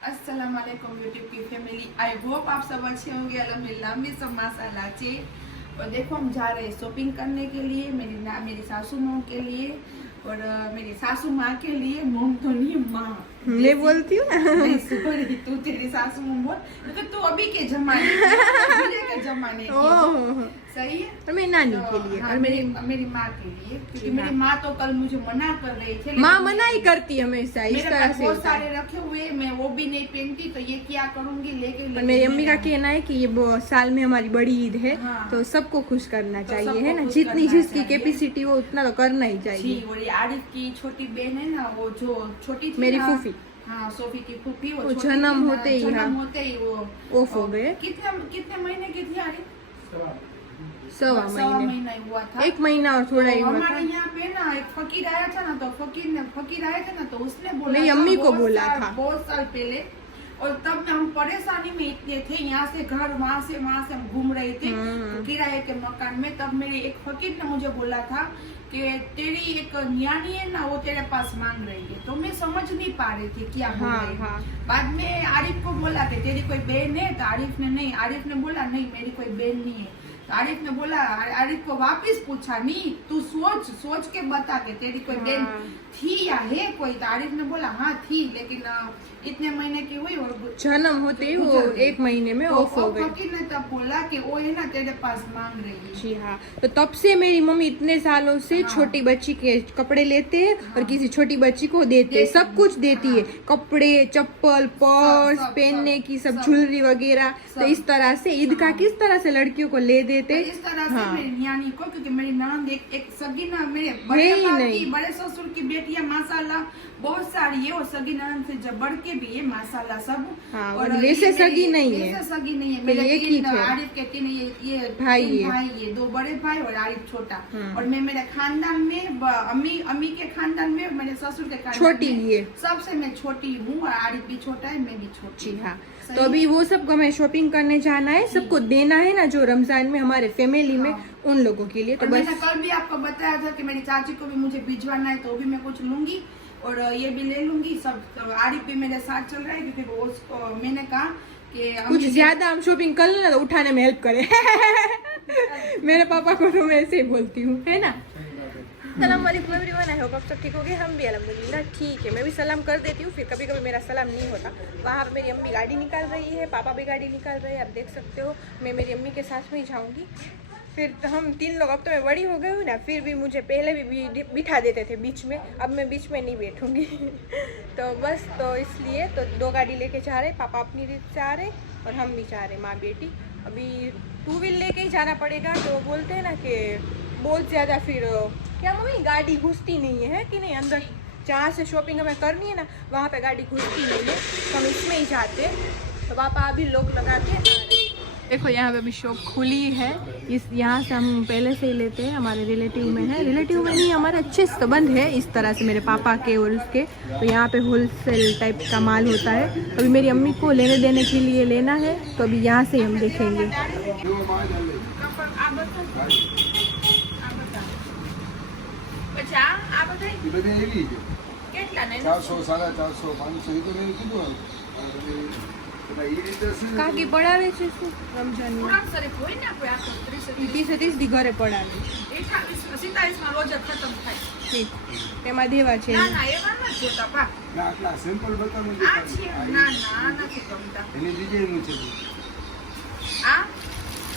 अस्सलाम वालेकुम यूट्यूब की फैमिली। आई होप आप सब अच्छे होंगे। अल्हम्दुलिल्लाह हम भी सब माशाल्लाह अच्छे। और देखो हम जा रहे हैं शॉपिंग करने के लिए, मेरी सासू माँ के लिए और मेरी सासू माँ के लिए। मम तो नहीं माँ, मैं बोलती हूँ ना। नहीं सॉरी, तू तेरी सासू माँ बोल, क्योंकि तू अभी के जमाने के जमाने की सही है। और मेरी नानी तो, के लिए हाँ, और मेरी माँ के लिए, क्योंकि मेरी माँ तो कल मुझे मना कर रही थी। माँ मना ही करती है हमेशा, इस मेरे तरह पास से बहुत होता है। सारे रखे हुए, मैं वो भी नहीं पहनती तो ये क्या करूंगी लेके। पर मेरी अम्मी का कहना है कि ये साल में हमारी बड़ी ईद है, हाँ। तो सबको खुश करना तो चाहिए, सबको है ना। खुश जितनी करना जिसकी चाहिए। कैपेसिटी हो उतना तो करना ही जी, चाहिए। और ये आरिफ की छोटी बहन है ना, वो जो छोटी थी मेरी ना, फूफी। हाँ सोफी की फूफी, वो छोटी जन्म थी ना, होते ही, जन्म हाँ। होते ही वो ऑफ हो गए। कितने महीने की थी आरिफ? सवा महीने, महीना ही हुआ था। 1 महीना और थोड़ा ही तो हुआ था। हमारे यहाँ पे ना एक फकीर आया था ना, तो फकीर आया था ना, तो उसने बोला मेरी था, अम्मी को बोला था बहुत साल पहले। और तब हम परेशानी में इतने थे, यहाँ से घर वहाँ से हम घूम रहे थे किराए के मकान में। तब मेरे एक फकीर ने मुझे बोला था कि तेरी एक न्यानी है ना, वो तेरे पास मांग रही है। तो मैं समझ नहीं पा रही थी क्या बोल रही है। बाद में आरिफ को बोला कि तेरी कोई बहन है, तो आरिफ ने बोला नहीं मेरी कोई बहन नहीं है। तो आरिफ ने बोला, आरिफ को वापस पूछा, नहीं तू सोच के बता के तेरी कोई बहन थी या है कोई। तो आरिफ ने बोला हाँ थी, लेकिन इतने महीने की हुई और जन्म होते ही वो 1 महीने में ऑफ हो गए। फकीर ने तब बोला कि वो है ना तेरे पास मांग रही है। जी हाँ, तो तब से मेरी मम्मी इतने सालों से छोटी बच्ची के कपड़े लेते हैं और किसी छोटी बच्ची को देते हैं, सब कुछ देती है, कपड़े, चप्पल, पर्स, पहनने की सब ज्वेलरी वगैरह। तो इस तरह से ईद का किस तरह से लड़कियों को ले देते, इस तरह से मेरी न्यानी को, क्योंकि मेरी ननद एक सगी ना, मेरे बड़े ससुर की बेटियां माशाल्लाह बहुत सारी है, और सगी ननद से जब बढ़ के भी है माशाल्लाह सब। हाँ, और वैसे सगी नहीं है, मेरे आरिफ के 3 ये भाई ये 2 बड़े भाई और आरिफ छोटा। और मैं मेरे खानदान में अम्मी के खानदान में, मेरे ससुर के खानदान छोटी है, सबसे मैं छोटी हूँ, और आरिफ भी छोटा है, मैं भी छोटी। हाँ, तो अभी वो सब हमें शॉपिंग करने जाना है, सबको देना है ना, जो रमजान में हमारे फैमिली में उन लोगों के लिए। तो बस मैंने कल भी आपको बताया था कि मेरी चाची को भी मुझे भिजवाना है, तो भी मैं कुछ लूंगी और ये भी ले लूंगी सब। तो आरिफ भी मेरे साथ चल रहा है, क्योंकि वो मैंने कहा कि कुछ ज्यादा हम शॉपिंग कर लेना तो उठाने में हेल्प करे। मेरे पापा को तो मैं ऐसे ही बोलती हूँ, है ना। सलाम वालेकुम एवरीवन, आई होप आप सब ठीक होगे। हम भी अल्हम्दुलिल्लाह ठीक है। मैं भी सलाम कर देती हूँ, फिर कभी कभी मेरा सलाम नहीं होता। वहाँ पे मेरी अम्मी गाड़ी निकाल रही है, पापा भी गाड़ी निकाल रहे हैं, आप देख सकते हो। मैं मेरी अम्मी के साथ में ही जाऊँगी। फिर तो हम 3 लोग, अब तो मैं बड़ी हो गई हूँ ना, फिर भी मुझे पहले भी बिठा देते थे बीच में, अब मैं बीच में नहीं बैठूँगी। तो बस, तो इसलिए तो 2 गाड़ी लेके जा रहे, पापा अपनी रीत से आ रहे और हम भी जा रहे, माँ बेटी। अभी 2 व्हील लेके ही जाना पड़ेगा। तो बोलते हैं ना कि बहुत ज़्यादा फिर क्या मम्मी गाड़ी घुसती नहीं है कि नहीं अंदर, जहाँ से शॉपिंग हमें करनी है ना वहाँ पे गाड़ी घुसती नहीं है, तो हम इसमें ही जाते। तो पापा अभी लोग लगा के आ रहे। देखो यहाँ पे अभी शॉप खुली है, यहाँ से हम पहले से ही लेते हैं, हमारे रिलेटिव में है, रिलेटिव में नहीं हमारे अच्छे संबंध है इस तरह से मेरे पापा के और उसके। तो यहाँ पे होलसेल टाइप का माल होता है। अभी मेरी अम्मी को लेने देने के लिए लेना है, तो अभी यहाँ से हम देखेंगे। કાકી પડાવે છે શું રમજાનનું? 30 દી ઘરે પડાવે. ઠીક, તેમાં દેવા છે.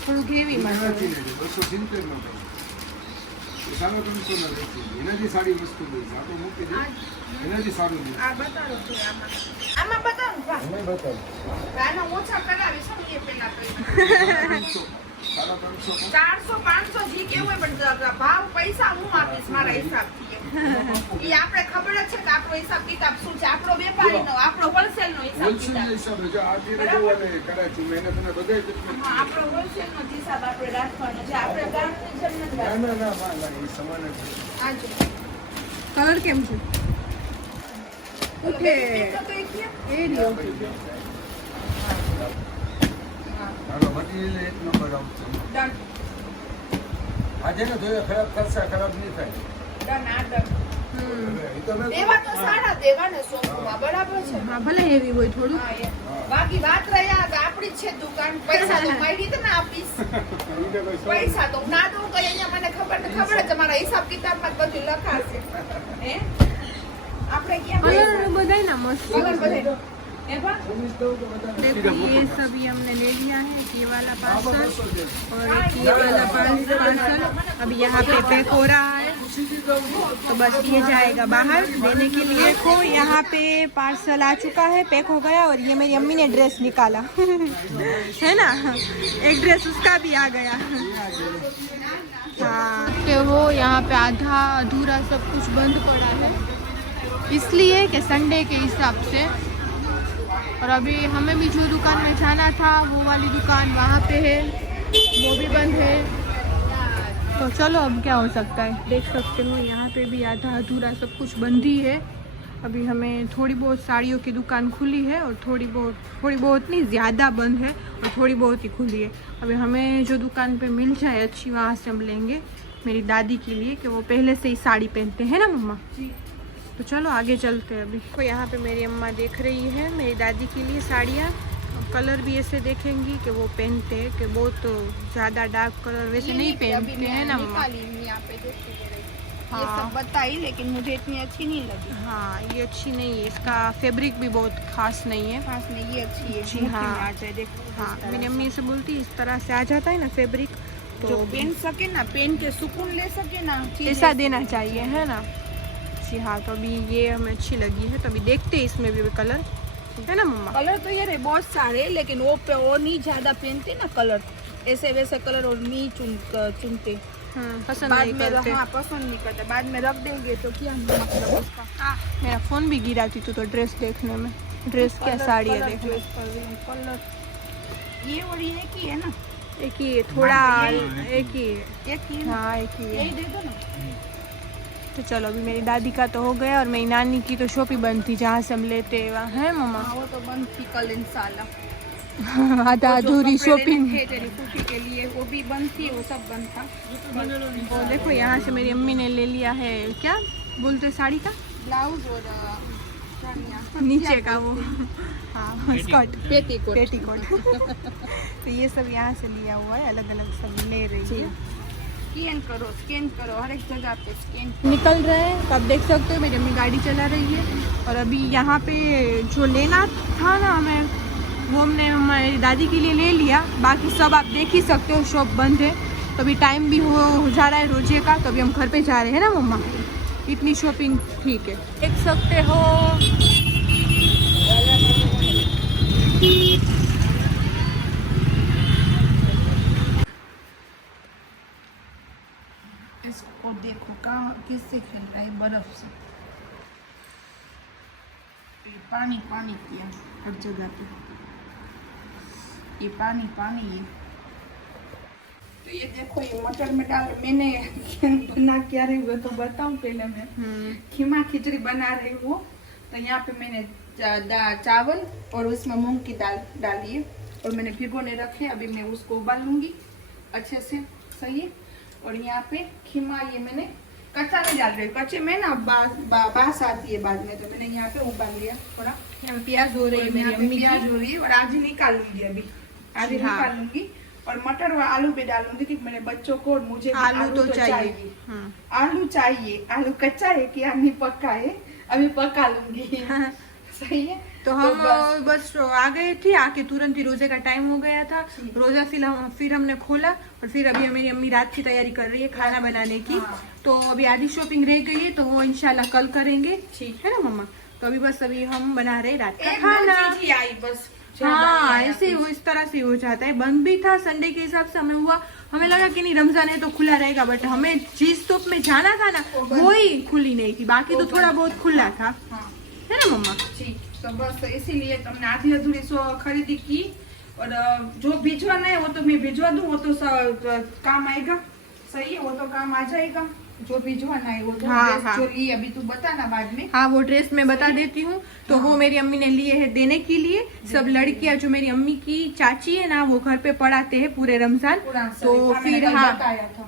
થોડુંક હેવીમાં ઓછા કરાવીશ એ પેલા 400-500 જી કેવું હોય, પણ ભાવ પૈસા હું આપીશ મારા હિસાબથી। એ આપણે ખબર જ છે કે આપણો હિસાબ કિતાબ શું છે, આપણો વેપારીનો, આપણો હોલસેલનો હિસાબ કિતાબ, આપણો હોલસેલનો હિસાબ આપણે રાખવાનો છે, આપણે ગામની જેમ નથી રાખવાનો। કલર કેમ છે? ઉઠે એ રહ્યો. મટીરિયલ 1 નંબર આવશે. આજે ને જોઈએ ખરાબ કરશે, ખરાબ નહીં થાય. ડન. એવા તો સારા દેવા ને શોપમાં બરાબર છે. હા ભલે હેવી હોય થોડું. હા, એમ. બાકી વાત રહ્યા કે આપણી જ છે દુકાન, પૈસા તો મળી તો ના આપીશ. પૈસા તો ના દઉં તો અહીંયા મને ખબર જ તમારા હિસાબ કિતાબમાં જ બધું લખાશે. હે આપણે ક્યાં કલર બધાય ના મસ્ત કલર બધે देखो ये सब ये हमने ले लिया है, ये वाला पार्सल और एक ये वाला पार्सल अभी यहाँ पे पैक हो रहा है, तो बस ये जाएगा बाहर देने के लिए. देखो यहाँ पे पार्सल आ चुका है, पैक हो गया. और ये मेरी अम्मी ने ड्रेस निकाला है ना, एक ड्रेस उसका भी आ गया. हाँ तो वो यहाँ पे आधा अधूरा सब कुछ बंद पड़ा है, इसलिए कि संडे के हिसाब से. और अभी हमें भी जो दुकान में जाना था वो वाली दुकान वहाँ पे है, वो भी बंद है. तो चलो अब क्या हो सकता है. देख सकते हो यहाँ पे भी आधा अधूरा सब कुछ बंद ही है. अभी हमें थोड़ी बहुत साड़ियों की दुकान खुली है और थोड़ी बहुत नहीं ज़्यादा बंद है और थोड़ी बहुत ही खुली है. अभी हमें जो दुकान पे मिल जाए अच्छी वहाँ से हम लेंगे मेरी दादी के लिए, कि वो पहले से ही साड़ी पहनते हैं ना मम्मा. तो चलो आगे चलते हैं. अभी तो यहाँ पे मेरी अम्मा देख रही है मेरी दादी के लिए साड़ियाँ. कलर भी ऐसे देखेंगी कि वो पहनते हैं, कि बहुत ज़्यादा डार्क कलर वैसे नहीं पहनते हैं ना मम्मा. यहाँ पे देखते ये हाँ. सब बताई, लेकिन मुझे इतनी अच्छी नहीं लगी. हाँ ये अच्छी नहीं है, इसका फैब्रिक भी बहुत खास नहीं है. खास नहीं, ये अच्छी है. जी, मुट्ठी हाँ. में आ जाए, देखो हाँ इस तरह मेरी से. अम्मी से बोलती इस तरह से आ जाता है ना फैब्रिक, जो तो पहन सके ना, पहन के सुकून ले सके ना, चीज़ ऐसा ले देना चाहिए है ना. जी हाँ. तो अभी ये हमें अच्छी लगी है, तो अभी देखते हैं इसमें भी कलर है ना मम्मा. कलर तो ये रहे बहुत सारे, लेकिन वो पे और नहीं ज्यादा पहनते ना कलर, ऐसे वैसे कलर और नहीं चुनते. पसंद बाद नहीं में करते. हाँ पसंद नहीं करते, बाद में रख देंगे तो क्या मतलब उसका. मेरा फोन भी गिरा थी तो ड्रेस देखने में. ड्रेस क्या साड़ी है देखने. कलर ये और ये की है ना, एक ही है, थोड़ा एक ही है. एक ही है ना. हाँ एक ही है. यही दे दो ना. तो चलो अभी मेरी दादी का तो हो गया और मेरी नानी की तो शॉप ही बंद थी जहाँ से हम लेते हैं मम्मा. हाँ, वो तो बंद थी कल इंशाल्लाह. आधा अधूरी शॉपिंग. तेरी फूफी के लिए वो भी बंद थी, वो सब बंद था. वो देखो यहाँ से मेरी अम्मी ने ले लिया है, क्या बोलते साड़ी का ब्लाउज और नीचे का वो. हाँ स्कर्ट, पेटीकोट. पेटीकोट. तो ये सब यहाँ से लिया हुआ है, अलग अलग सब ले रही है. स्कैन करो हर एक जगह पे स्कैन. निकल रहे हैं तो आप देख सकते हो मेरी अम्मी गाड़ी चला रही है. और अभी यहाँ पे जो लेना था ना हमें, वो हमने हमारी दादी के लिए ले लिया. बाकी सब आप देख ही सकते हो शॉप बंद है. तो अभी टाइम भी हो जा रहा है रोजे का, तो अभी हम घर पे जा रहे हैं ना मम्मा. इतनी शॉपिंग ठीक है. देख सकते हो इसको देखो कहाँ किससे खेल रहा है, बर्फ से. ये पानी पानी किया हर जगह पे, ये पानी पानी है. तो ये देखो ये मटर में डाल, मैंने बना क्या रही हूँ तो बताऊँ पहले. मैं खीमा खिचड़ी बना रही हूँ. तो यहाँ पे मैंने चावल और उसमें मूंग की दाल डाली है और मैंने भिगोने रखे. अभी मैं उसको उबाल लूंगी अच्छे से. सही है. और यहाँ पे खीमा ये मैंने कच्चा नहीं डाल रही, कच्चे में ना बास आती है बाद में, तो मैंने यहाँ पे उबाल लिया थोड़ा. यहाँ पे प्याज हो रही है मेरी अम्मी प्याज की. हो रही है और आज ही निकालूंगी. अभी आज ही हाँ. निकालूंगी. और मटर और आलू भी डालूंगी क्योंकि मेरे बच्चों को और मुझे भी आलू तो चाहिए. आलू चाहिए. आलू कच्चा है कि नहीं पक्का है, अभी पका लूंगी. सही है. तो हम बस आ गए थे, आके तुरंत ही रोजे का टाइम हो गया था. रोजा फिर हमने खोला और फिर अभी मेरी अम्मी रात की तैयारी कर रही है खाना बनाने की. तो अभी आधी शॉपिंग रह गई है, तो वो इंशाल्लाह कल करेंगे. ठीक है ना मम्मा. तो अभी बस अभी हम बना रहे रात का खाना. आई बस. हाँ ऐसे वो इस तरह से हो जाता है. बंद भी था संडे के हिसाब से हमें हुआ, हमें लगा कि नहीं रमजान है तो खुला रहेगा, बट हमें जिस शॉप में जाना था ना वो ही खुली नहीं थी, बाकी तो थोड़ा बहुत खुला था. है ना मम्मा. ठीक. तो बस इसीलिए तो हमने आधी अधूरी खरीदी की. और जो भिजवाना है वो तो मैं भिजवा दूँ, वो तो काम आएगा. सही है, वो तो काम आ जाएगा. जो भिजवाना है वो तो ड्रेस जो ली अभी तू बताना बाद में. हाँ वो ड्रेस मैं बता देती हूँ. तो वो मेरी अम्मी ने लिए है देने के लिए. सब लड़कियाँ जो मेरी अम्मी की चाची है ना, वो घर पे पढ़ाते हैं पूरे रमजान. तो फिर हाँ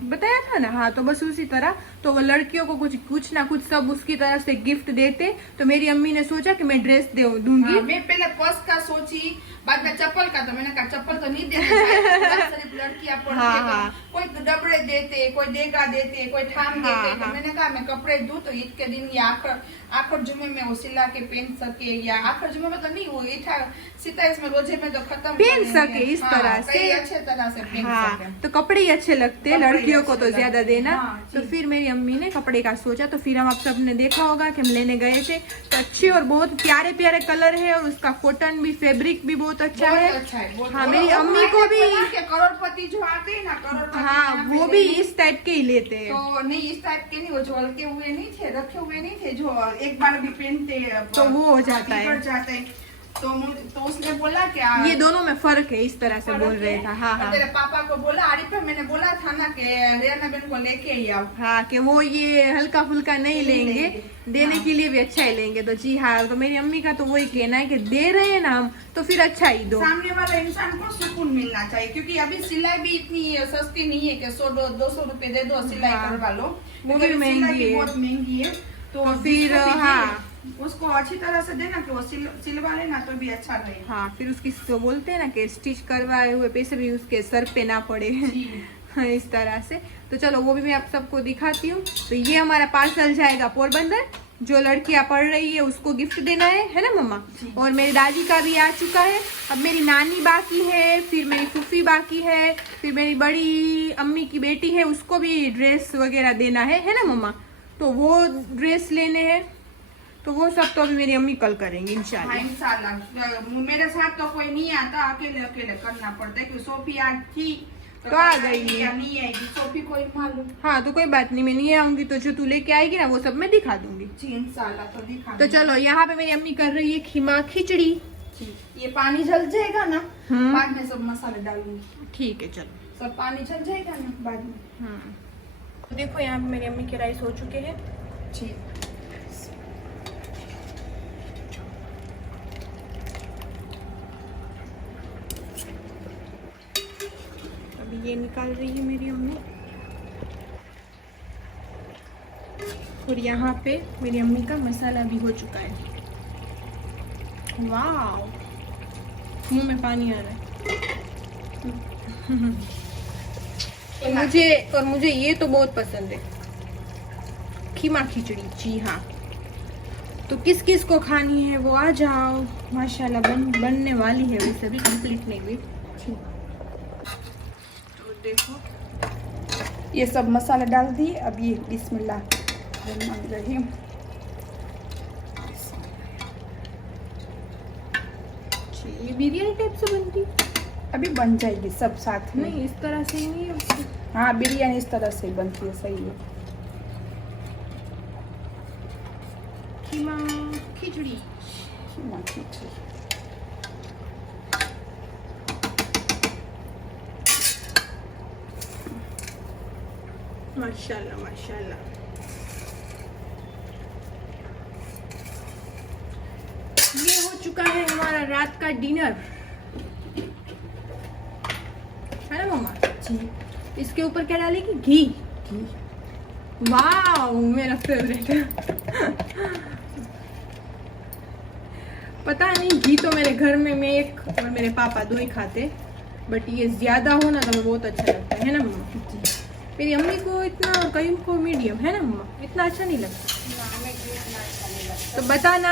बताया था ना. हाँ तो बस उसी तरह तो वो लड़कियों को कुछ ना कुछ सब उसकी तरफ से गिफ्ट देते। तो मेरी अम्मी ने सोचा कि मैं ड्रेस दूंगी। हाँ, मैं पहले पर्स का सोची, बाद में चप्पल का, तो मैंने कहा चप्पल तो नहीं देते, सिर्फ लड़कियां कोई डबड़े देते, कोई देगा देते, कोई ठाम देते। तो मैंने कहा मैं कपड़े दूं तो ईद के दिन या आखिर जुम्मे में वो सिला के पहन सके, या आखिर जुम्मे में तो नहीं, वो ईठा सीता इसमें रोजे में तो खत्म पहन सके इस तरह से, अच्छे तरह से पहन सके। तो कपड़े ही अच्छे लगते हैं लड़कियों को तो ज्यादा देना। तो फिर मेरी अम्मी ने कपड़े का सोचा। तो फिर हम आप सबने देखा होगा कि हम लेने गए थे, तो अच्छे और बहुत प्यारे प्यारे कलर है, और उसका कॉटन भी, फैब्रिक भी बहुत अच्छा है। हाँ, मेरी अम्मी को भी करोड़पति जो आते हैं ना, करोड़पति, हाँ वो भी इस टाइप के ही लेते हैं। तो नहीं, इस टाइप के नहीं, वो जो हल्के हुए नहीं थे, रखे हुए नहीं थे, जो एक बार भी पहनते तो वो हो जाता है। तो उसने बोला क्या ये दोनों में फर्क है, इस तरह से बोल रहे थे। हाँ, तेरे पापा को बोला, आरिफा मैंने बोला था ना कि रेना बहन को लेके ही आओ। हाँ, कि वो ये हल्का फुल्का नहीं लेंगे, देने के लिए भी अच्छा ही लेंगे। तो जी हाँ, तो मेरी अम्मी का तो वही कहना है कि दे रहे हैं ना हम, तो फिर अच्छा ही दो। सामने वाला इंसान को सुकून मिलना चाहिए, क्योंकि अभी सिलाई भी इतनी सस्ती नहीं है कि 100-200 रुपए दे दो सिलाई करवा लो, वो भी महंगी है, बहुत महंगी है। तो फिर हाँ, उसको अच्छी तरह से देना कि वो सिलवा लेना तो भी अच्छा रहे। हाँ, फिर उसकी तो बोलते हैं ना कि स्टिच करवाए हुए पैसे भी उसके सर पे ना पड़े। हाँ, इस तरह से। तो चलो वो भी मैं आप सबको दिखाती हूँ। तो ये हमारा पार्सल जाएगा पोरबंदर, जो लड़कियां पढ़ रही है उसको गिफ्ट देना है ना मम्मा। और मेरी दादी का भी आ चुका है, अब मेरी नानी बाकी है, फिर मेरी फूफी बाकी है, फिर मेरी बड़ी अम्मी की बेटी है, उसको भी ड्रेस वगैरह देना है ना मम्मा। तो वो ड्रेस लेने हैं, तो वो सब तो अभी मेरी अम्मी कल करेंगे इंशाल्लाह। हाँ, इंशाल्लाह। मेरे साथ तो कोई नहीं आता, अकेले अकेले करना पड़ता है, क्योंकि सोफी आज थी तो आ गई नहीं आएगी, सोफी को ही मालूम। हाँ, तो कोई बात नहीं, मैं नहीं आऊंगी, तो जो तू लेके आएगी ना वो सब मैं दिखा दूंगी। जी इंशाल्लाह, तो दिखा। तो चलो, यहाँ पे मेरी अम्मी कर रही है खीमा खिचड़ी। ये पानी जल जाएगा ना, बाद में सब मसाले डालूंगी। ठीक है, चलो सब पानी जल जाएगा ना बाद में। तो देखो यहाँ पे मेरी अम्मी के राइस हो चुके हैं। ठीक, अभी ये निकाल रही है मेरी अम्मी। और यहाँ पे मेरी अम्मी का मसाला भी हो चुका है। वाह, मुंह में पानी आ रहा है। मुझे ये तो बहुत पसंद है, खीमा खिचड़ी। जी हाँ, तो किस किस को खानी है वो आ जाओ। माशाल्लाह बनने वाली है, वैसे भी कंप्लीट नहीं हुई। तो देखो ये सब मसाले डाल दिए। अब ये बिस्मिल्लाह रहीम। ये बिरयानी टाइप से बनती, अभी बन जाएगी सब साथ में। नहीं, इस तरह से ही नहीं है। हाँ, बिरयानी इस तरह से बनती है, सही है। खीमा खिचड़ी। खीमा खिचड़ी। माशाल्लाह माशाल्लाह। ये हो चुका है हमारा रात का डिनर, है ना मम्मा जी। इसके ऊपर क्या डालेगी? घी। वाह, मेरा फेवरेट है। पता नहीं, घी तो मेरे घर में मैं एक और मेरे पापा दो ही खाते, बट ये ज्यादा हो ना तो बहुत अच्छा लगता है ना मम्मा जी। मेरी अम्मी को इतना, कहीं को मीडियम, है ना मम्मा, इतना अच्छा नहीं लगता। तो बताना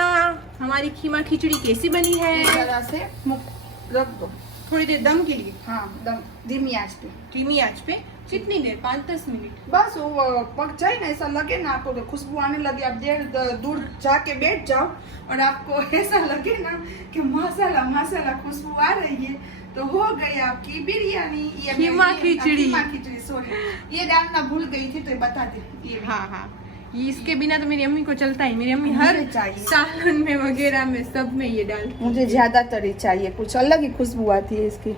हमारी खीमा खिचड़ी कैसी बनी है। इस तरह से रख दो थोड़ी देर दम के लिए। हाँ, दम धीमी आंच पे। धीमी आंच पे कितनी देर? 5-10 मिनट बस वो पक जाए ना, ऐसा लगे ना आपको, खुशबू आने लगे, आप दूर जाके बैठ जाओ और आपको ऐसा लगे ना कि माशाल्लाह माशाल्लाह खुशबू आ रही है, तो हो गई आपकी बिरयानी। ये खीमा खिचड़ी। सॉरी, ये डालना भूल गई थी, तो बता दे। ये हाँ हाँ, ये इसके बिना तो मेरी अम्मी को चलता ही। मेरी अम्मी हर सालन में वगैरह में सब में ये डाल। मुझे ज्यादातर ही चाहिए, कुछ अलग ही खुशबू आती है इसकी।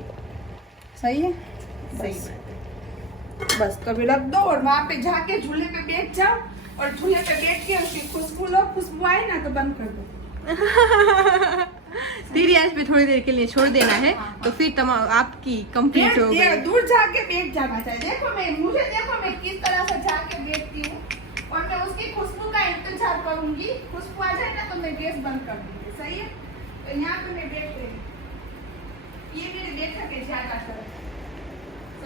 सही है, सही बस कभी रख दो और वहाँ पे जाके झूले पे बैठ जाओ, और झूले पे बैठ के उसकी खुशबू लो, खुशबू आए ना तो बंद कर दो। तेरी आंच पे थोड़ी देर के लिए छोड़ देना है। हाँ। तो फिर तमाम आपकी कंप्लीट हो गई। दूर जाके बैठ जाना चाहिए। देखो मैं किस तरह से जाके बैठती हूँ। और मैं उसकी खुशबू का इंतजार करूंगी। खुशबू आ जाए ना तो मैं गैस बंद कर दूंगी। सही है। तो यहाँ पे मैं बैठ रही हूँ। ये मेरे बैठक है ज्यादा सही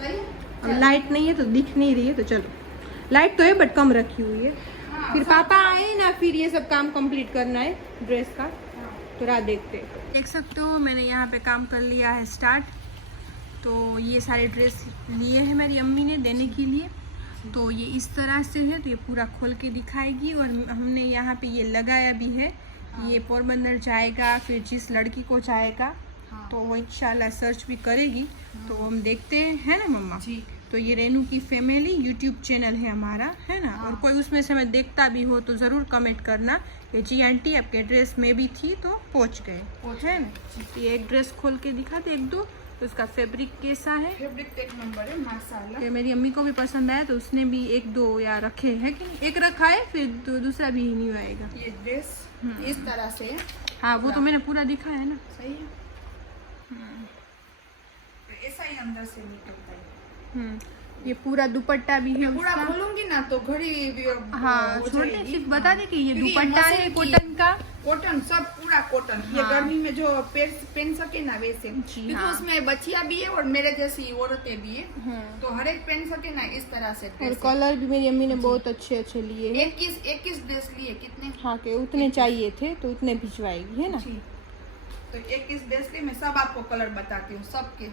है। अब लाइट नहीं है तो दिख नहीं रही है, तो चलो लाइट तो है बट कम रखी हुई है। हाँ, फिर पापा आए ना, फिर ये सब काम कंप्लीट करना है ड्रेस का, तो रात देखते हैं। देख सकते हो मैंने यहाँ पे काम कर लिया है स्टार्ट। तो ये सारे ड्रेस लिए हैं मेरी अम्मी ने देने के लिए। तो ये इस तरह से है, तो ये पूरा खोल के दिखाएगी। और हमने यहाँ पे ये लगाया भी है। ये पोरबंदर जाएगा, फिर जिस लड़की को जाएगा तो वो इंशाल्लाह सर्च भी करेगी। तो हम देखते हैं, है ना मम्मा जी। तो ये रेनू की फैमिली यूट्यूब चैनल है हमारा, है ना। और कोई उसमें से मैं देखता भी हो तो ज़रूर कमेंट करना कि जी आंटी आपके ड्रेस में भी थी तो पहुँच गए, है ना। ये एक ड्रेस खोल के दिखाते एक दो, तो उसका फैब्रिक कैसा है। फैब्रिक एक नंबर है माशाल्लाह। ये मेरी अम्मी को भी पसंद आया तो उसने भी एक दो या रखे है कि एक रखा है, फिर दूसरा भी नहीं आएगा। ये ड्रेस इस तरह से है। हाँ वो तो मैंने पूरा दिखा है ना। सही है। तो ऐसा ही अंदर से निकलता है। ये पूरा दुपट्टा भी है पूरा उसका। खोलूंगी ना तो घड़ी हाँ छोटे सिर्फ बता दे कि ये दुपट्टा है कॉटन का। कॉटन सब पूरा कॉटन। ये हाँ। गर्मी में जो पहन सके ना वैसे, क्योंकि हाँ। उसमें बच्चियां भी है और मेरे जैसी औरतें भी है, तो हर एक पहन सके ना इस तरह से। और कलर भी मेरी अम्मी ने बहुत अच्छे अच्छे लिए हैं। 21 ड्रेस लिए कितने। हाँ के उतने चाहिए थे तो उतने भिजवाएगी, है ना। जी। तो 21 ड्रेस लिए मैं सब आपको कलर बताती हूँ, सबके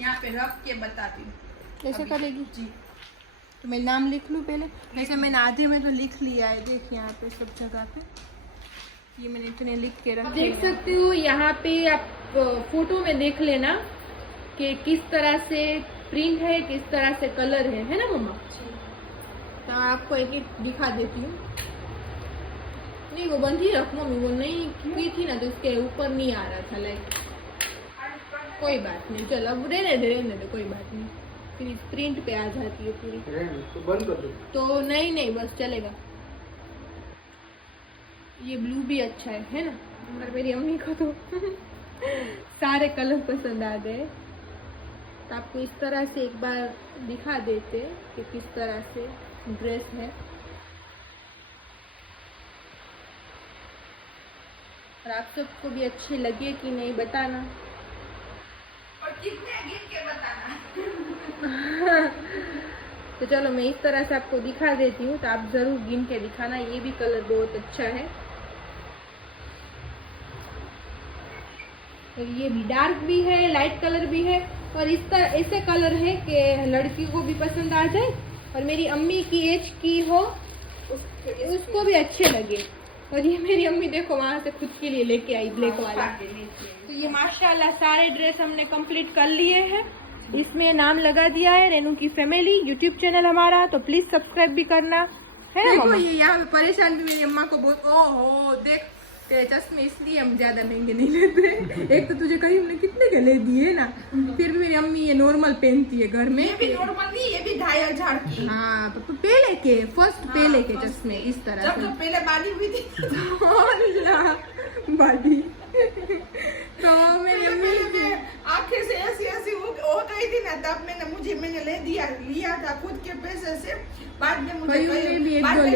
यहाँ पे रख के बताती हूँ। कैसे करेगी जी। तो मैं नाम लिख लूँ पहले। वैसे मैंने आधे में तो लिख लिया है, देख यहाँ पे सब जगह पे ये मैंने इतने लिख के रखे। देख सकते हो यहाँ पे आप फोटो में देख लेना कि किस तरह से प्रिंट है, किस तरह से कलर है ना मम्मा। तो आपको एक एक दिखा देती हूँ। नहीं वो बंद ही रख मम्मी, वो नहीं की थी ना तो उसके ऊपर नहीं आ रहा था लाइक। कोई बात नहीं, चलो अब रहने दे कोई बात नहीं। फिर प्रिंट पे आ जाती है पूरी। तो बंद कर दो। तो नहीं बस चलेगा। ये ब्लू भी अच्छा है ना। और मेरी अम्मी को तो सारे कलर पसंद आ गए। तो आपको इस तरह से एक बार दिखा देते कि किस तरह से ड्रेस है। और आप सबको भी अच्छे लगे कि नहीं बताना। और कितने गिन के बताना। तो चलो मैं इस तरह से आपको दिखा देती हूँ, तो आप जरूर गिन के दिखाना। ये भी कलर बहुत अच्छा है। और ये भी डार्क भी है, लाइट कलर भी है। और इस तरह ऐसे कलर है कि लड़की को भी पसंद आ जाए और मेरी अम्मी की एज की हो उसको भी अच्छे लगे। और ये मेरी अम्मी देखो वहाँ से खुद के लिए लेके आई ब्लैक वाला। तो ये माशाल्लाह सारे ड्रेस हमने कंप्लीट कर लिए हैं। इसमें नाम लगा दिया है रेनू की फैमिली यूट्यूब चैनल हमारा, तो प्लीज सब्सक्राइब भी करना, है ना। देखो ये यहाँ पे परेशान भी मेरी अम्मा को बहुत, ओहो देख तेरे चश्मे इसलिए हम ज्यादा महंगे नहीं लेते। एक तो तुझे कहीं हमने कितने के ले दिए ना, फिर भी मेरी अम्मी ये नॉर्मल पहनती है घर में। ये भी नॉर्मल नहीं, ये भी 2500 की। हाँ तो पहले के पहले के चश्मे इस तरह जब से। तो पहले बाली हुई थी बाडी तो मेरी अम्मी आंखें से ऐसी हो गई थी ना, तब मैंने लिया था खुद के पैसे से। बाद में मुझे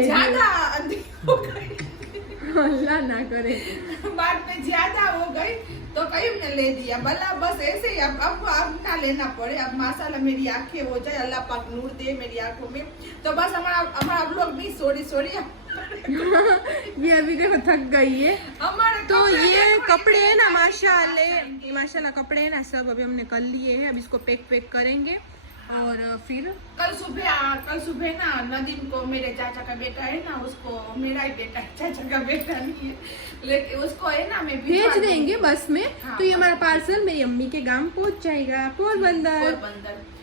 ज्यादा हो गई। अल्लाह ना करे। बाद में ज्यादा हो गई तो कहीं ने ले दिया। भला बस ऐसे ही अब ना लेना पड़े। अब माशाल्लाह मेरी आंखें हो जाए, अल्लाह पाक नूर दे मेरी आंखों में। तो बस हमारा लोग भी सॉरी ये अभी देखो थक गई है। हमारे तो ये कपड़े है ना माशाल्लाह कपड़े है ना सब अभी हमने कर लिए हैं। अब इसको पैक करेंगे और फिर कल सुबह ना नदीम को, मेरे चाचा का बेटा है ना, उसको मेरा ही बेटा है, चाचा का बेटा नहीं है, लेकिन उसको है ना मैं भेज देंगे बस में। हाँ, तो ये हमारा पार्सल मेरी अम्मी के गांव पहुंच जाएगा, पोरबंदर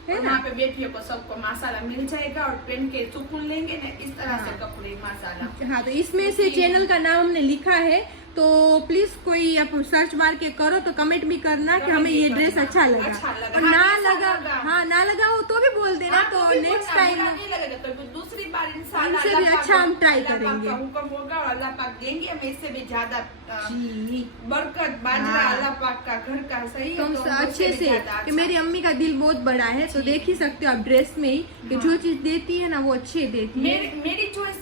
है ना। वहाँ पे बेटियों को सबको माशाल्लाह मिल जाएगा और पहन के सुकून लेंगे ना इस तरह से कपड़े माशाल्लाह। हाँ तो इसमें से चैनल का नाम हमने लिखा है, तो तो प्लीज कोई आप सर्च मार के करो तो कमेंट भी करना कि हमें ये ड्रेस अच्छा लगा। और ना लगा, हाँ ना लगा हो तो भी बोल देना, तो नेक्स्ट टाइम तो दूसरी बार इंशाल्लाह इनसे भी अच्छा हम ट्राई करेंगे। हुक्म होगा और अल्लाह पाक देंगे हमें इससे भी ज्यादा बरकत, बाजरा अल्लाह पाक का घर का सही है। तो अच्छे से कि मेरी अम्मी का दिल बहुत बड़ा है, तो देख ही सकते हो आप ड्रेस में ही कि जो चीज देती है ना वो अच्छी देती है। मेरी चॉइस,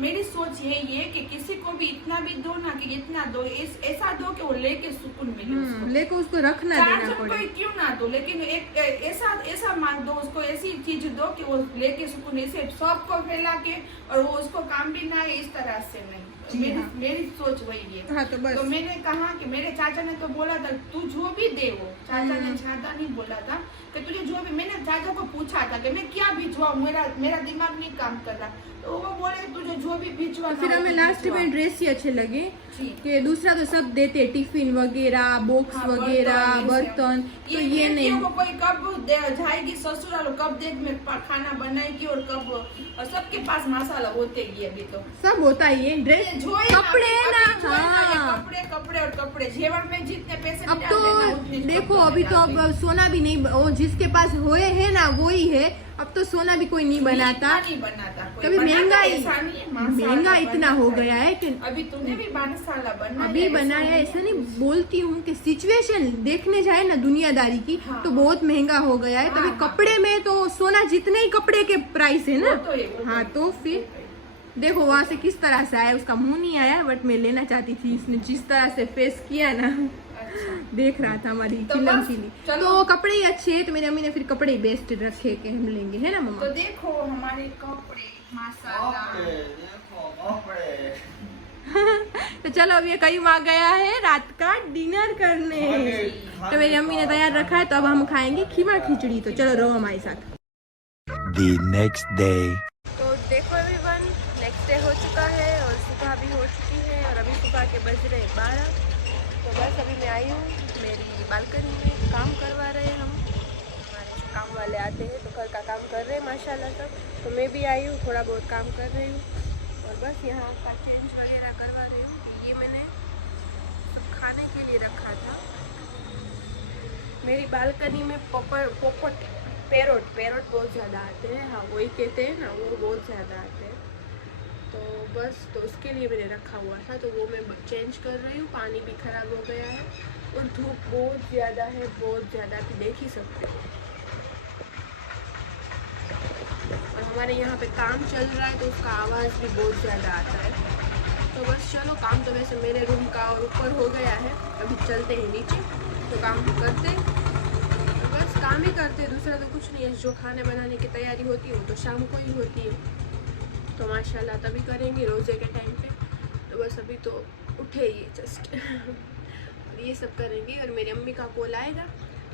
मेरी सोच यही है कि किसी को भी इतना भी दो ना कि इतना दो, ऐसा दो कि वो लेके सुकून मिले, लेके उसको रखना देना पड़े। कोई क्यों ना दो, लेकिन एक ऐसा माल दो उसको, ऐसी चीज दो कि वो लेके सुकून, ऐसे सबको फैला के और वो उसको काम भी ना है, इस तरह से नहीं। मेरी सोच वही है। हाँ, तो मैंने कहा कि मेरे चाचा ने तो बोला था तू जो भी दे, वो चाचा ने ज्यादा नहीं बोला था कि तुझे जो भी, मैंने चाचा को पूछा था कि मैं क्या भिजवाऊं, मेरा दिमाग नहीं काम कर रहा, तो वो बोले तुझे जो भी भिजवा। फिर हमें लास्ट में ड्रेस ही अच्छे लगे कि दूसरा तो सब देते, टिफिन वगैरह, बॉक्स वगैरह, बर्तन, तो ये नहीं। वो कोई कब जाएगी ससुराल, कब देख में खाना बनाएगी और कब, और सबके पास मसाला होते ही अभी तो सब होता ही है। ड्रेस कपड़े ना, हाँ कपड़े और कपड़े, जेवर में जितने पैसे अब तो देखो अभी तो अब सोना भी नहीं, वो जिसके पास हुए है ना वो ही है। अब तो सोना भी कोई नहीं बनाता, कभी महंगा इतना हो गया है कि अभी तुमने भी मसाला बनाया, अभी बनाया। ऐसा नहीं बोलती हूँ कि सिचुएशन देखने जाए ना दुनियादारी की, हाँ, तो बहुत महंगा हो गया है। तभी कपड़े में तो सोना जितने ही कपड़े के प्राइस है ना, हाँ तो फिर देखो वहाँ से किस तरह से आया, उसका मुंह नहीं आया, बट मैं लेना चाहती थी। इसने जिस तरह से फेस किया ना, देख रहा था हमारी फिल्म के लिए। तो कपड़े ही अच्छे हैं, तो मेरी अम्मी ने फिर कपड़े बेस्ट रखे के हम लेंगे, है ना मम्मा? तो देखो हमारे कपड़े माशाल्लाह। तो चलो अब ये कहीं आ गया है रात का डिनर करने, तो मेरी अम्मी ने तैयार रखा है, तो अब हम खाएंगे खीमा खिचड़ी। तो चलो रहो हमारे साथ। The next day. तो देखो एवरीवन, नेक्स्ट डे हो चुका है और सुबह भी हो चुकी है, और अभी सुबह के बज रहे 12। तो बस अभी मैं आई हूँ मेरी बालकनी में, काम करवा रहे हैं हम, हमारे काम वाले आते हैं तो घर का काम कर रहे हैं माशाल्लाह सब। तो मैं भी आई हूँ, थोड़ा बहुत काम कर रही हूँ, और बस यहाँ का चेंज वगैरह करवा रही हूँ। कि ये मैंने सब खाने के लिए रखा था। मेरी बालकनी में पोपट पैरोट बहुत ज़्यादा आते हैं, हाँ वही कहते हैं ना, वो बहुत ज़्यादा आते हैं। तो बस तो उसके लिए मैंने रखा हुआ था, तो वो मैं चेंज कर रही हूँ। पानी भी ख़राब हो गया है और धूप बहुत ज़्यादा है, बहुत ज़्यादा, आप देख ही सकते हो। और हमारे यहाँ पे काम चल रहा है तो उसका आवाज़ भी बहुत ज़्यादा आता है। तो बस चलो, काम तो वैसे मेरे रूम का और ऊपर हो गया है, अभी चलते हैं नीचे तो काम करते, तो बस काम ही करते, दूसरा तो कुछ नहीं है। जो खाने बनाने की तैयारी होती है वो तो शाम को ही होती है, तो माशाल्लाह तभी करेंगे रोज़े के टाइम पे। तो बस अभी तो उठे ये जस्ट और ये सब करेंगे। और मेरी अम्मी का कॉल आएगा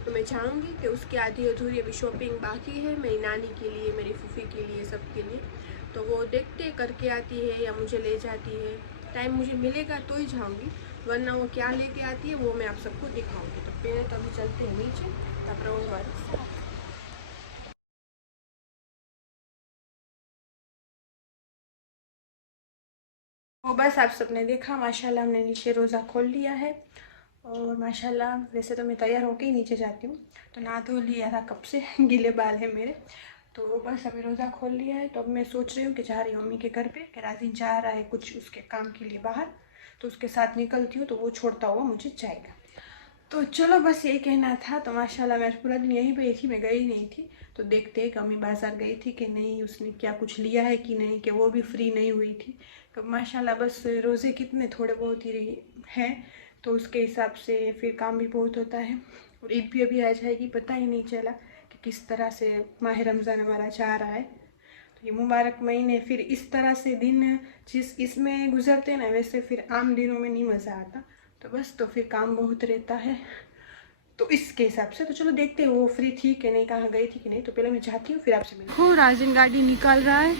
तो मैं चाहूँगी कि उसकी आधी अधूरी अभी शॉपिंग बाकी है, मेरी नानी के लिए, मेरी फूफी के लिए, सब के लिए। तो वो देखते करके आती है या मुझे ले जाती है, टाइम मुझे मिलेगा तो ही जाऊँगी, वरना वो क्या लेके आती है वो मैं आप सबको दिखाऊँगी। तो पहले तो अभी चलते हैं नीचे, तब वो हमारे वो बस आप सबने देखा माशाल्लाह हमने नीचे रोज़ा खोल लिया है। और माशाल्लाह वैसे तो मैं तैयार होके ही नीचे जाती हूँ, तो नहा धो लिया था कब से, गीले बाल है मेरे। तो बस अभी रोज़ा खोल लिया है, तो अब मैं सोच रही हूँ कि जा रही हूँ मम्मी के घर पे, कि राजीन जा रहा है कुछ उसके काम के लिए बाहर, तो उसके साथ निकलती हूँ, तो वो छोड़ता हुआ मुझे जाएगा। तो चलो बस यही कहना था। तो माशाल्लाह मैं पूरा दिन यहीं पे थी, मैं गई नहीं थी। तो देखते हैं कि अम्मी बाज़ार गई थी कि नहीं, उसने क्या कुछ लिया है कि नहीं, कि वो भी फ्री नहीं हुई थी। तो माशाल्लाह बस रोज़े कितने थोड़े बहुत ही हैं, तो उसके हिसाब से फिर काम भी बहुत होता है। और ईद भी अभी आ जाएगी, पता ही नहीं चला कि किस तरह से माह रमज़ान हमारा जा रहा है। तो ये मुबारक महीने फिर इस तरह से दिन जिस इसमें गुजरते हैं ना, वैसे फिर आम दिनों में नहीं मज़ा आता। तो बस तो फिर काम बहुत रहता है, तो इसके हिसाब से। तो चलो देखते हैं वो फ्री थी कि नहीं, कहाँ गई थी कि नहीं। तो पहले मैं जाती हूँ, फिर आपसे मिलती हूँ। राजीन गाड़ी निकाल रहा है,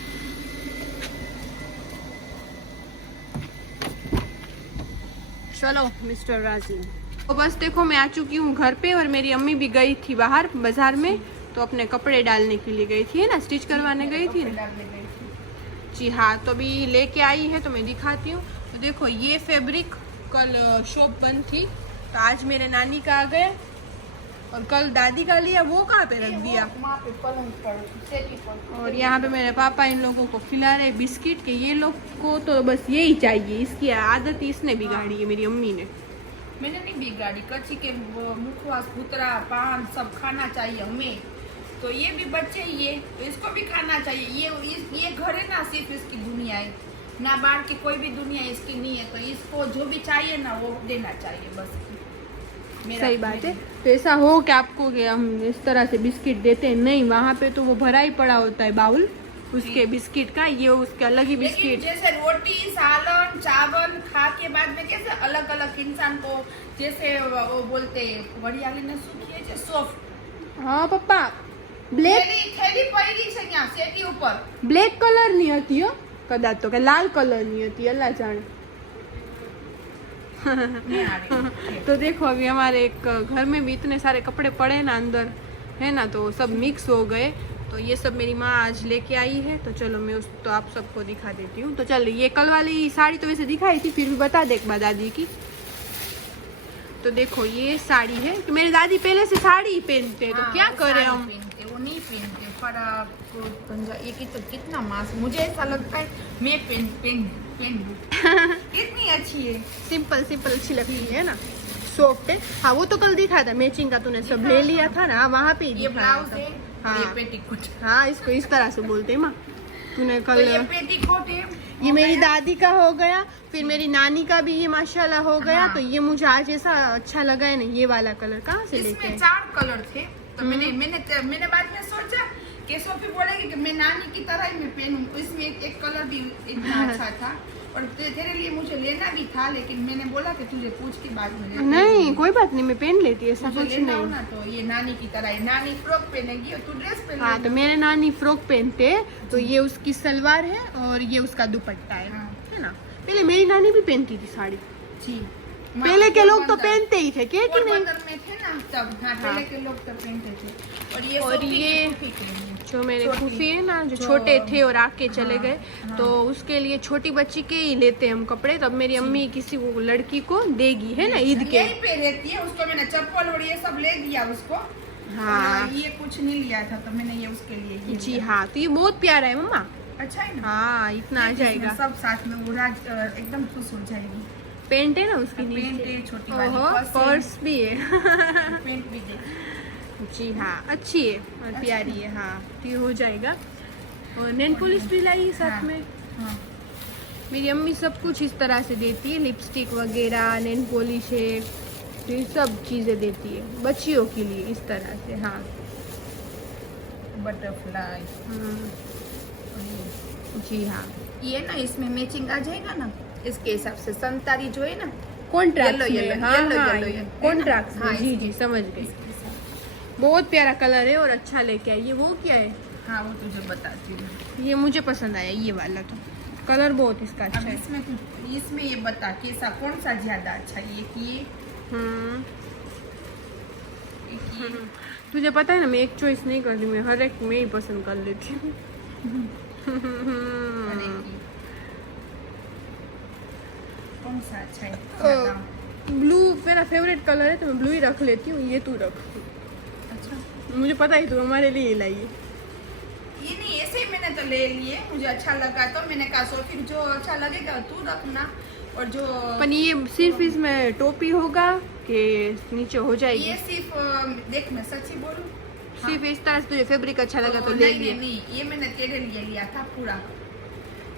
चलो मिस्टर राजीन। तो बस देखो मैं आ चुकी हूँ घर पे, और मेरी अम्मी भी गई थी बाहर बाज़ार में, तो अपने कपड़े डालने के लिए गई थी, है ना, स्टिच करवाने गई थी ना जी हाँ। तो अभी लेके आई है, तो मैं दिखाती हूँ। तो देखो ये फैब्रिक कल शॉप बंद थी, तो आज मेरे नानी का आ गए और कल दादी का लिया, वो कहाँ पे रख दिया। वहाँ पे पलंग पर सेटी पर। और यहाँ पे मेरे पापा इन लोगों को खिला रहे बिस्किट के, ये लोग को तो बस यही चाहिए, इसकी आदत इसने बिगाड़ी है, मेरी अम्मी ने। मैंने नहीं बिगाड़ी, कच्ची के मुखवास भूतरा पान सब खाना चाहिए हमें, तो ये भी बच्चे ही है तो इसको भी खाना चाहिए। ये घर है ना, सिर्फ इसकी दुनिया है ना, बाहर की कोई भी दुनिया इसकी नहीं है, तो इसको जो भी चाहिए ना वो देना चाहिए बस। सही बात है। तो ऐसा हो कि आपको कि हम इस तरह से बिस्किट देते हैं, नहीं, वहाँ पे तो वो भरा ही पड़ा होता है बाउल उसके बिस्किट का, ये उसके अलग ही बिस्किट। जैसे रोटी सालन चावल खा के बाद में कैसे अलग अलग इंसान को, जैसे वो बोलते वड़ियाली ने सूखी है सॉफ्ट। हाँ पप्पा, ब्लेक थैली पड़ी છે ત્યાં સેટી ઉપર બ્લેક કલર ની હતી હો, કદાચ તો કે લાલ કલર ની હતી, અલ્લાહ જાણે। तो देखो अभी हमारे एक घर में भी इतने सारे कपड़े पड़े ना अंदर, है ना, तो सब मिक्स हो गए। तो ये सब मेरी माँ आज लेके आई है, तो चलो मैं उस तो आप सबको दिखा देती हूँ। तो चल, ये कल वाली साड़ी तो वैसे दिखाई थी, फिर भी बता दे एक बार दादी की। तो देखो ये साड़ी है कि मेरी दादी पहले से साड़ी ही पहनते, तो क्या करें हम। वो नहीं पहनते फराक ये कितना मास, मुझे ऐसा लगता है मैं पहन कितनी अच्छी है, सिंपल सिंपल अच्छी लगती है ना, सॉफ्ट है। हाँ वो तो कल दिखा था, मैचिंग का तूने सब ले लिया था ना, वहाँ पे ये ब्लाउज है, हाँ। ये पेटीकोट। हाँ इसको इस तरह से बोलते हैं माँ, तूने कल। तो ये पेटीकोट है, ये मेरी दादी का हो गया, फिर मेरी नानी का भी ये माशाल्लाह हो गया। हाँ। तो ये मुझे आज ऐसा अच्छा लगा है ना, ये वाला कलर कहाँ से लेके इसमें आए? 4 कलर थे, तो मैंने बाद में सोचा कि सोफी बोलेगी कि मैं नानी की तरह ही मैं पहनूं, तो इसमें एक कलर भी इतना अच्छा था और तेरे लिए मुझे लेना भी था, लेकिन मैंने बोला कि तुझे पूछ के बाद में नहीं कोई बात नहीं, मैं पहन लेती, ऐसा मुझे कुछ लेना हो नहीं। ना, तो ये नानी की तरह है, नानी फ्रॉक पहनेगी और तू ड्रेस पहन हाँ तो मेरे नानी फ्रॉक पहनते, तो ये उसकी सलवार है और ये उसका दुपट्टा है, हाँ। है ना। पहले मेरी नानी भी पहनती थी साड़ी, जी। पहले के लोग तो पहनते ही थे, क्या कि नहीं। पोरबंदर में थे ना तब, हाँ, पहले के लोग तो पहनते थे। और ये और सोफी की ये फूफी के लिए। जो मेरे छोटी। फूफी है ना, जो तो- छोटे थे और आके चले हाँ, गए, हाँ। तो उसके लिए छोटी बच्ची के ही लेते हम कपड़े। तब मेरी अम्मी किसी को लड़की को देगी, है ना, ईद के। यही पे रहती है, उसको मैंने चप्पल और ये सब ले दिया उसको। हाँ। और ये कुछ नहीं लिया था, तो मैंने ये उसके लिए ये जी लिया। हाँ, तो ये बहुत प्यारा है मम्मा। अच्छा है ना। हाँ इतना आ जाएगा। सब साथ में उड़ा एकदम खुश हो जाएगी। पेंट है ना उसकी पेंट नीचे, है, छोटी वाली ओहो, पर्स भी है। पेंट भी दे। जी हाँ अच्छी है और अच्छा प्यारी है। हाँ तो ये हो जाएगा। और नेल पॉलिश भी लाई साथ हाँ। में। हाँ। मेरी अम्मी सब कुछ इस तरह से देती है, लिपस्टिक वगैरह, नेल पॉलिश है, तो ये सब चीज़ें देती है बच्चियों के लिए इस तरह से। हाँ बटरफ्लाई। जी हाँ, ये ना इसमें मैचिंग आ जाएगा ना, इसके हिसाब से संतारी जो है ना, कॉन्ट्रास्ट Yellow, में। yellow, हाँ yellow, हाँ yellow, yellow, कॉन्ट्रास्ट हाँ, में। जी जी समझ गई। बहुत प्यारा कलर है और अच्छा लेके आई। ये वो क्या है? हाँ वो तुझे बताती हूँ। ये मुझे पसंद आया, ये वाला तो कलर बहुत इसका अच्छा अब है। इसमें ये बता कैसा, कौन सा ज्यादा अच्छा, ये कि ये हम्म, एक ये? तुझे पता है ना, मैं एक चॉइस नहीं करती, मैं हर एक में ही पसंद कर लेती हूँ। और एक ये? कौन सा अच्छा है बताओ। ब्लू मेरा फेवरेट कलर है, तो मैं ब्लू ही रख लेती हूँ। ये तू रख, अच्छा मुझे पता है तू हमारे लिए लाई है। ये नहीं, ऐसे ही मैंने तो ले लिए, मुझे अच्छा लगा तो मैंने कहा सोफी जो अच्छा लगेगा तू रखना। और जो पर ये सिर्फ इसमें टोपी होगा कि नीचे हो जाएगी? ये सिर्फ देख, मैं सच्ची बोलूं, सिर्फ इस तरह से तुझे फैब्रिक अच्छा लगा तो ले नहीं, लिए? नहीं, ये मैंने तेरे लिए लिया था पूरा।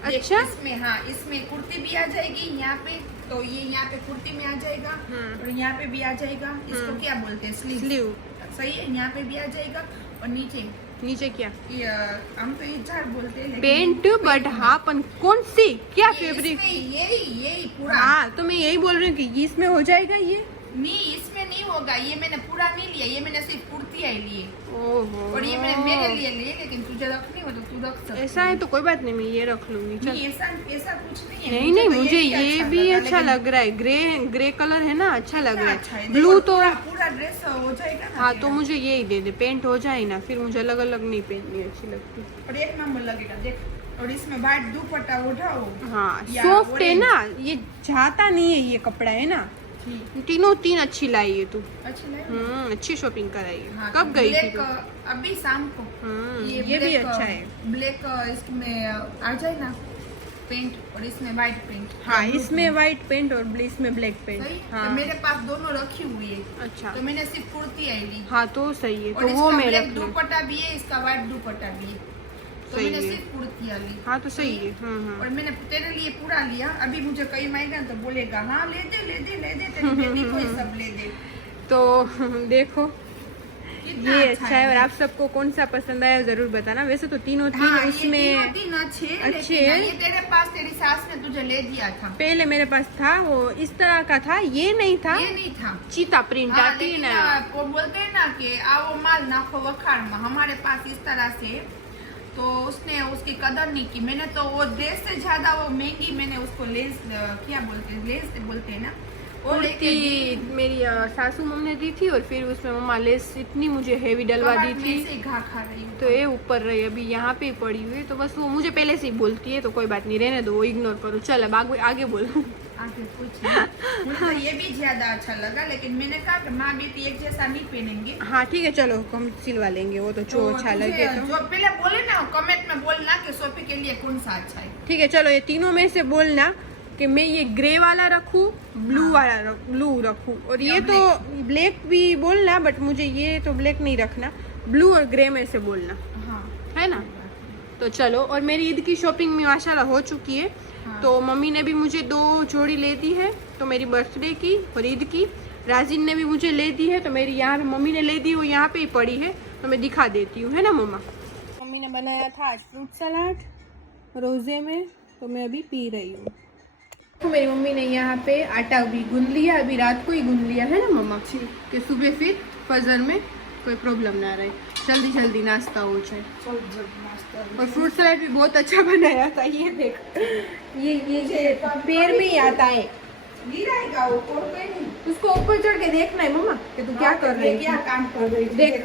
अच्छा। इसमें, हाँ, इसमें कुर्ती भी आ जाएगी यहाँ पे, तो ये यहाँ पे कुर्ती में आ जाएगा और यहाँ पे भी आ जाएगा। इसको क्या बोलते हैं, स्लीव। सही है, यहाँ पे भी आ जाएगा और नीचे नीचे क्या? ये हम तो इजार बोलते हैं, लेकिन पेंट, बट हाँ पण कौन सी क्या ये फैब्रिक? इसमें यही पूरा। हाँ तो मैं यही बोल रही हूँ कि इसमें हो जाएगा ये। नहीं, इसमें नहीं होगा, ये मैंने पूरा नहीं लिया, ये मैंने सिर्फ कुर्ती आई लिए ओहो, और ये मैंने मेरे लिए लिए, लेकिन तुझे रखनी हो तो तू रख सकती ऐसा है तो कोई बात नहीं, मैं ये रख लूंगी। चल। नहीं, ऐसा ऐसा कुछ नहीं है। नहीं नहीं, तो मुझे ये भी लगा, अच्छा लेकिन लग रहा है। ग्रे ग्रे कलर है ना, अच्छा लग रहा अच्छा है। है। ब्लू देखो, तो पूरा ड्रेस हो जाएगा ना हाँ, तो तेरा। मुझे यही दे दे, पेंट हो जाए ना, फिर मुझे अलग अलग नहीं पहननी अच्छी लगती। और एक नंबर लगेगा, देख और इसमें व्हाइट दुपट्टा उठाओ। हाँ या सॉफ्ट है orange। ना, ये जाता नहीं है ये कपड़ा है ना। तीनों तीन अच्छी लाई है तू। अच्छी लगी। अच्छी शॉपिंग कराई है। हाँ, कब गई थी तू? अभी शाम को। ये भी अच्छा है। ब्लैक इसमें आ जाए ना पेंट, और इसमें व्हाइट पेंट। हाँ इसमें व्हाइट पेंट और इसमें ब्लैक पेंट। हाँ। तो मेरे पास दोनों रखी हुई है। अच्छा तो मैंने सिर्फ कुर्ती आई ली। हाँ तो सही है, और तो वो इसका मैं ब्लैक रख लूं। दुपट्टा भी है, इसका व्हाइट दुपट्टा भी है। तो सही मैंने है। सिर्फ कुर्तियाँ ली। हाँ तो सही है। और मैंने तेरे लिए पूरा लिया। अभी मुझे कहीं मांगेगा तो बोलेगा हाँ ले दे ले दे ले दे, तेरी बेटी को ये सब ले दे। तो देखो कितना ये अच्छा है। और आप सबको कौन सा पसंद आया जरूर बताना। वैसे तो तीनों तीन हाँ, उसमें ये तीन अच्छे अच्छे लेकिन हैं। ये तेरे पास तेरी सास ने तुझे ले दिया था। पहले मेरे पास था वो इस तरह का था, ये नहीं था। ये नहीं था। चीता प्रिंट हाँ, आती है लेकिन ना। वो बोलते हैं ना कि आओ माल नाखो वखार में, हमारे पास इस तरह से। तो उसने उसकी कदर नहीं की। मैंने तो वो ड्रेस से ज्यादा वो महंगी मैंने उसको लेस क्या बोलते हैं, लेस बोलते हैं ना, वो लेके कुर्ती मेरी सासू मम्मी ने दी थी और फिर उसमें मम्मा लेस इतनी मुझे हेवी डलवा दी थी, घा खा रही हूँ। तो ये ऊपर रही अभी यहाँ पे ही पड़ी हुई है। तो बस वो मुझे पहले से ही बोलती है, तो कोई बात नहीं, रहने दो, वो इग्नोर करो। चल अब आगे बोलो। आगे कुछ नहीं। मुझे तो ये भी ज्यादा अच्छा लगा, लेकिन मैंने कहा कि माँ बेटी एक जैसा नहीं पहनेंगे। हाँ ठीक है चलो हम सिलवा लेंगे वो तो जो अच्छा लगे तो। जो पहले बोले ना कमेंट में बोलना कि सोफी के लिए कौन सा अच्छा है। ठीक है चलो ये तीनों में से बोलना कि मैं ये ग्रे वाला रखूं, ब्लू वाला ब्लू रखूं, और ये तो ब्लैक भी बोलना, बट मुझे ये तो ब्लैक नहीं रखना, ब्लू और ग्रे में से बोलना। हाँ है ना। तो चलो, और मेरी ईद की शॉपिंग में माशाल्लाह हो चुकी है। हाँ। तो मम्मी ने भी मुझे 2 जोड़ी ले दी है, तो मेरी बर्थडे की और ईद की। राजिन ने भी मुझे ले दी है, तो मेरी यहाँ मम्मी ने ले दी, वो यहाँ पे ही पड़ी है, तो मैं दिखा देती हूँ। है ना मम्मा। मम्मी ने बनाया था आज फ्रूट सलाद रोज़े में, तो मैं अभी पी रही हूँ। तो मेरी मम्मी ने यहाँ पे आटा भी गूंद लिया, अभी रात को ही गूंद लिया है ना मम्मा, कि सुबह फिर फजर में कोई प्रॉब्लम ना रहे, जल्दी जल्दी नाश्ता हो जाए। और फ्रूट सलाद भी बहुत अच्छा बनाया था। ये देख, ये पैर में ही आता है, गिराएगा वो उसको ऊपर चढ़ के देखना है मम्मा कि तू क्या कर रही है, क्या काम कर रही है।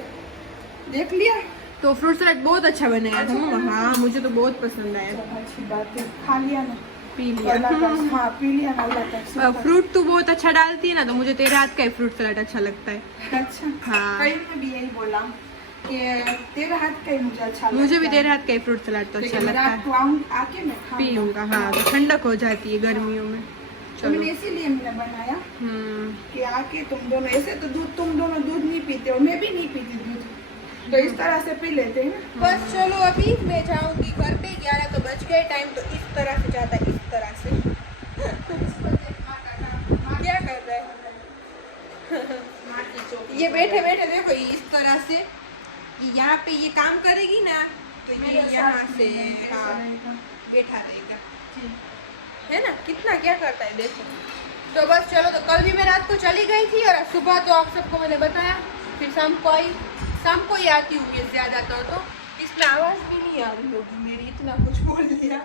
देख लिया। तो फ्रूट सलाद बहुत अच्छा बनाया था मम्मा। हाँ मुझे तो बहुत पसंद आया। अच्छी बात है, खा लिया ना, पी लिया। हाँ पी लिया ना, अल्लाह का फ्रूट तू बहुत अच्छा डालती है ना, तो मुझे तेरे हाथ का ही फ्रूट सलाद अच्छा लगता है। अच्छा। हाँ। कहीं में भी यही बोला कि तेरा हाथ का ही मुझे अच्छा लगता है। मुझे भी तेरे हाथ का ही फ्रूट सलाद तो अच्छा लगता है। आके मैं खाऊंगा। पीऊंगा। हाँ तो ठंडक हो जाती है गर्मियों में। तो मैंने इसीलिए मैंने बनाया कि आके तुम दोनों, ऐसे तो दूध तुम दोनों दूध नहीं पीते और मैं भी नहीं पीती दूध, तो इस तरह से पी लेते हैं। बस चलो अभी मैं जाऊंगी घर पे, 11 तो बज गए, टाइम तो इस तरह से जाता है, इस तरह से। क्या कर रहा है ये बैठे बैठे देखो, इस तरह से यहाँ पे ये काम करेगी ना, तो ये यहाँ से बैठा रहेगा, है ना। कितना क्या करता है देखो। तो बस चलो, तो कल भी मैं रात को चली गई थी और सुबह तो आप सबको मैंने बताया, फिर शाम को आई, शाम को ही आती हूँ ये ज़्यादातर, तो इसमें आवाज़ भी नहीं आ रही होगी मेरी, इतना कुछ बोल दिया।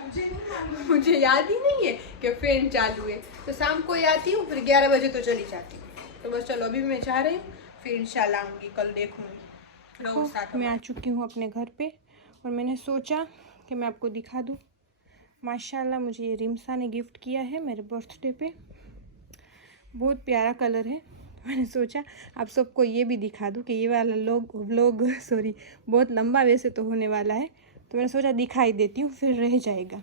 मुझे याद ही नहीं है कि फैन चालू है, तो शाम को ही आती हूँ, फिर 11 बजे तो चली जाती हूँ। तो बस चलो अभी मैं जा रही हूँ, फिर इंशाल्लाह आऊँगी, कल देखूँगी। मैं आ चुकी हूँ अपने घर पे, और मैंने सोचा कि मैं आपको दिखा दूँ। माशाल्लाह मुझे ये रिम्सा ने गिफ्ट किया है मेरे बर्थडे पे, बहुत प्यारा कलर है। मैंने सोचा आप सबको ये भी दिखा दूँ कि ये वाला व्लॉग बहुत लंबा वैसे तो होने वाला है, तो मैंने सोचा दिखाई देती हूँ, फिर रह जाएगा।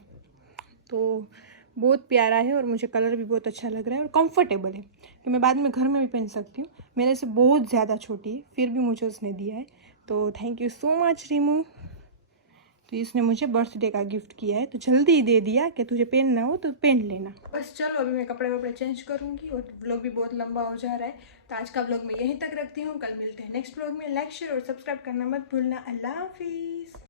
तो बहुत प्यारा है और मुझे कलर भी बहुत अच्छा लग रहा है और कंफर्टेबल है कि मैं बाद में घर में भी पहन सकती हूँ। मेरे से बहुत ज़्यादा छोटी है, फिर भी मुझे उसने दिया है, तो थैंक यू सो मच रीमू। तो इसने मुझे बर्थडे का गिफ्ट किया है, तो जल्दी ही दे दिया कि तुझे पहनना हो तो पहन लेना। बस चलो अभी मैं कपड़े वपड़े चेंज करूँगी, और व्लॉग भी बहुत लंबा हो जा रहा है, तो आज का व्लॉग मैं यहीं तक रखती हूँ। कल मिलते हैं नेक्स्ट व्लॉग में। लाइक शेयर और सब्सक्राइब करना मत भूलना। अल्लाह हाफिज़।